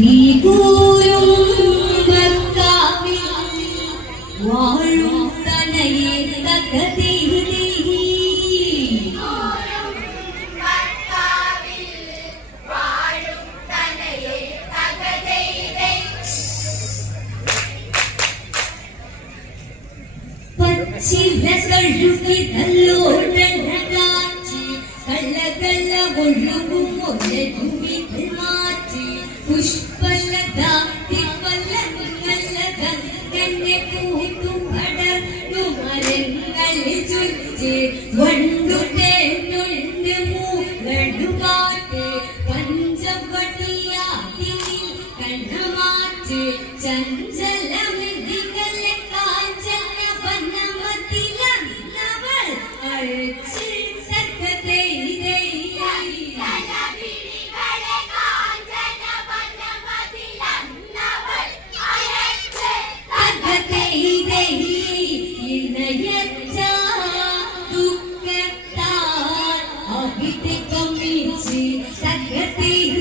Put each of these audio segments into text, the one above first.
你不 ಧ್ವನಿ കമ്മിച്ച് സകതൈതൈ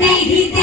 你的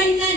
hay.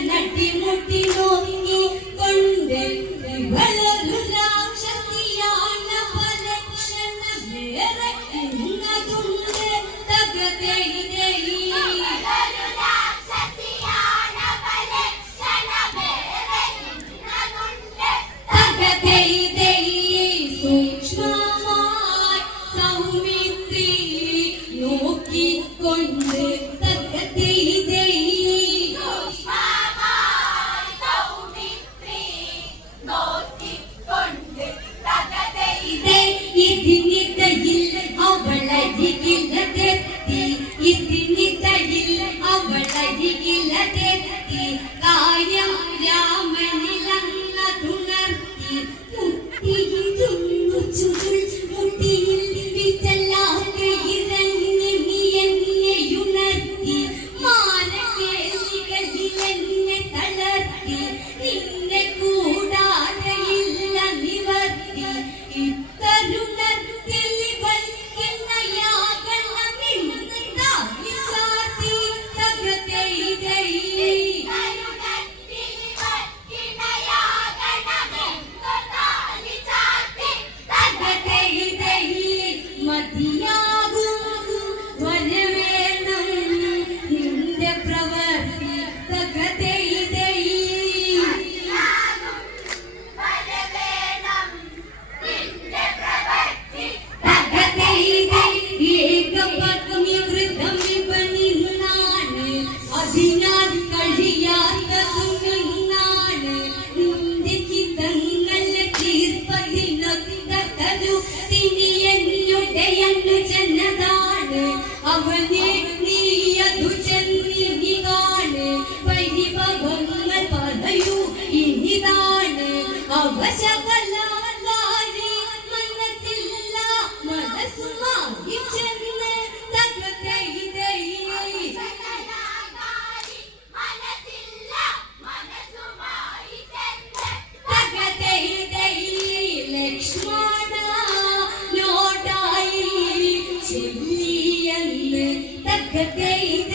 Energy. ಕಥೆ ಇದೆ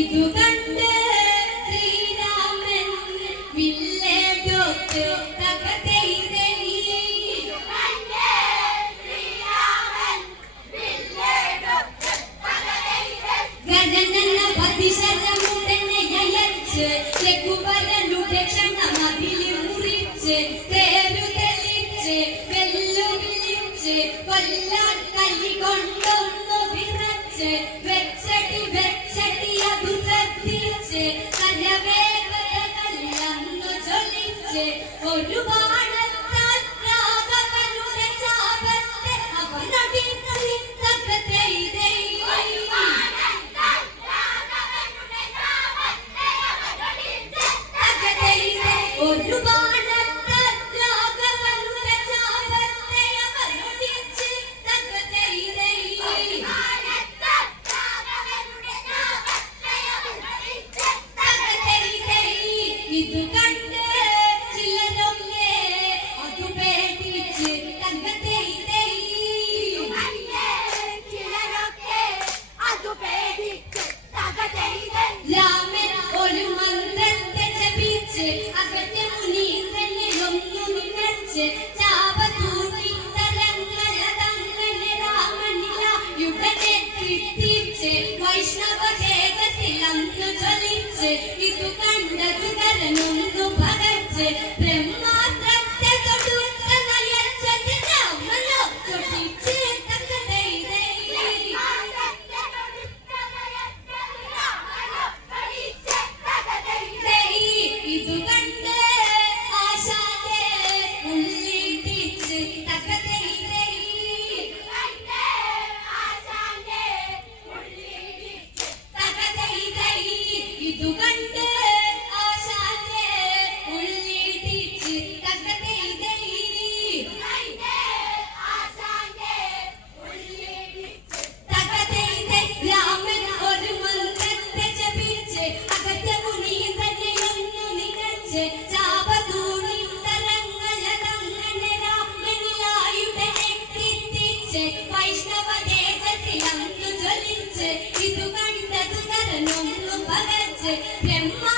ಇದು ಕಂಡ ചൊല്ലിച്ച് Siempre